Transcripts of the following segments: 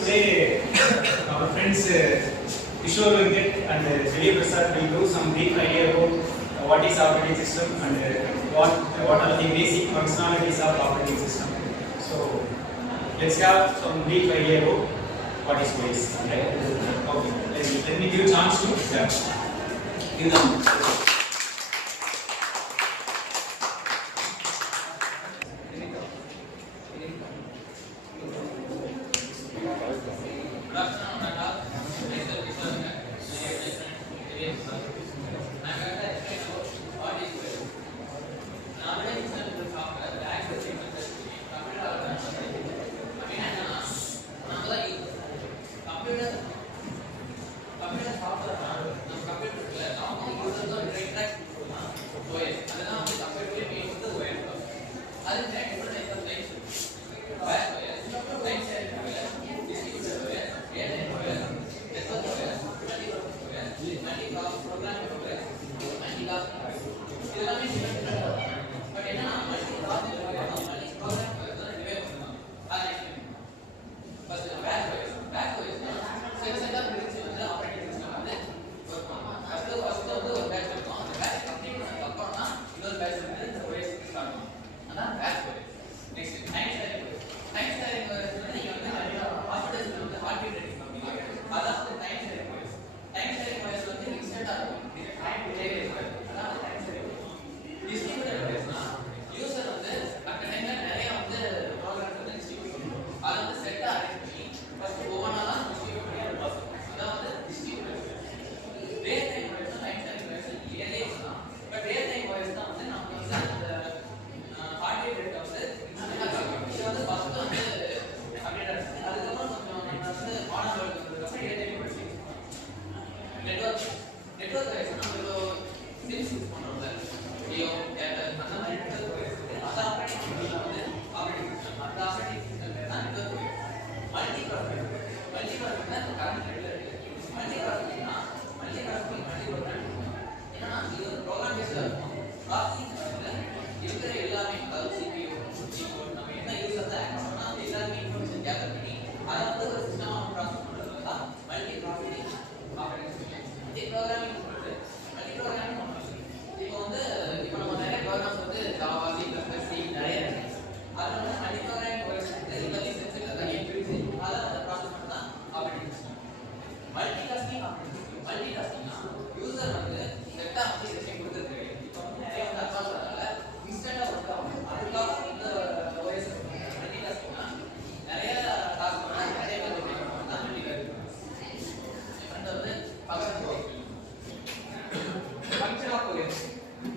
Today, our friends Kishore Venkat and Vijay Prasad will do some brief idea about what is operating system and what are the basic functionalities of operating system. So, let's have some brief idea about what is OS. Right? Okay. Let me give a chance to give them.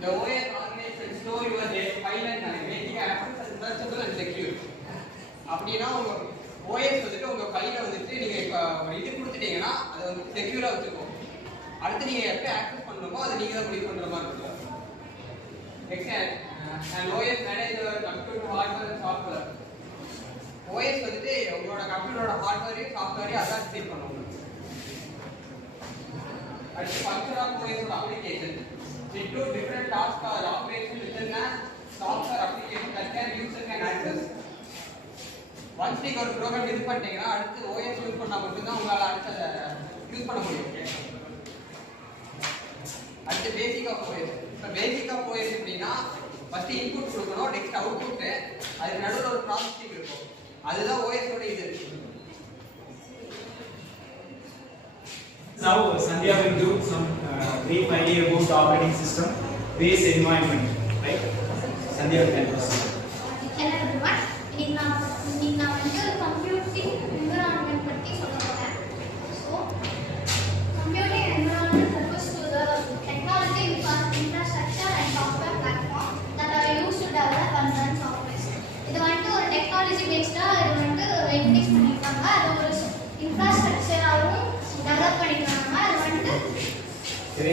The OS organizes and store your file and making access as searchable and secure. அப்படினா உங்க OS வந்துட்டு உங்க ஃபைலை வந்துட்டு நீங்க இப்ப ஒரு இது கொடுத்துட்டீங்கன்னா அது வந்து செக்யூரா வச்சுக்கும். அடுத்து நீங்க எப்ப ஆக்சஸ் பண்ணணுமோ அதை நீங்க தான் முடிவு பண்ற மாதிரி இருக்கும். And OS manage your computer hardware and software. OS வந்துட்டு உங்களோட கம்ப்யூட்டரோட ஹார்ட்வேரையும் சாஃப்ட்வேரையும் அதான் டிசைன் பண்ணும். அடுத்து ஃபங்க்ஷன் ஆஃப் OS ஓட application include different tasks or operations within a software application that can user can access. Once நீங்க ஒரு ப்ரோக்ராம் யூஸ் பண்ணிட்டீங்கன்னா அடுத்து OS யூஸ் பண்ணா மட்டும் தான் உங்களால அடுத்து யூஸ் பண்ண முடியும். அடுத்து பேசிக் ஆஃப் OS. இப்போ பேசிக் ஆஃப் OS எப்படின்னா ஃபர்ஸ்ட் இன்புட் கொடுக்கணும், நெக்ஸ்ட் அவுட்புட், அதுக்கு நடுவுல ஒரு ப்ராசஸிங் இருக்கும். அதுதான் OS ஓட இது. Now Sandhya will do some brief idea about the operating system based environment, right? Sandhya will help us. Hello everyone. இன்னைக்கு நான் வந்து computing environment பத்தி சொல்ல போறேன். So computing environment refers to the technology infrastructure and software platform that are used to develop and run software. இது வந்து ஒரு technology based இது வந்து introduce பண்ணிருக்காங்க. அது ஒரு infrastructure-ஆவும் டெவலப் பண்ணிருக்காங்க. அது வந்து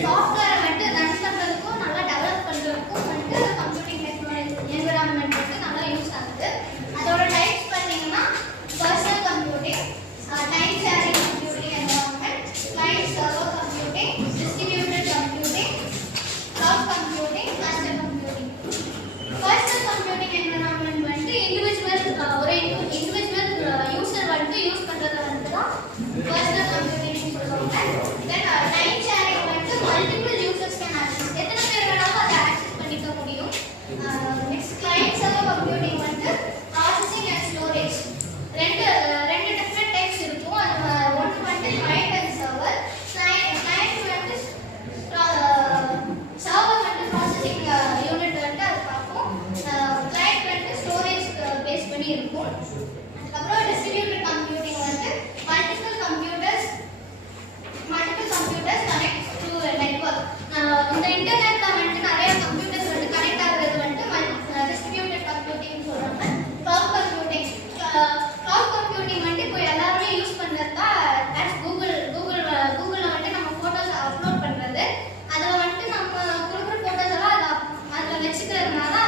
சாஃப்ட்வேரை வந்து ரன் பண்றதுக்கும் நல்லா டெவலப் பண்றதுக்கும் வந்து கம்ப்யூட்டிங் டெக்னாலஜி என்விரான்மென்ட் வந்து நல்லா யூஸ் ஆகுது. அதோட டைப்ஸ் பார்த்தீங்கன்னா personal computing, time sharing computing environment, client server computing, distributed computing, cloud computing, cluster computing. Personal computing environment வந்து இண்டிவிஜுவல் யூசர் வந்து யூஸ் பண்றத வந்து இருக்கிறதுனால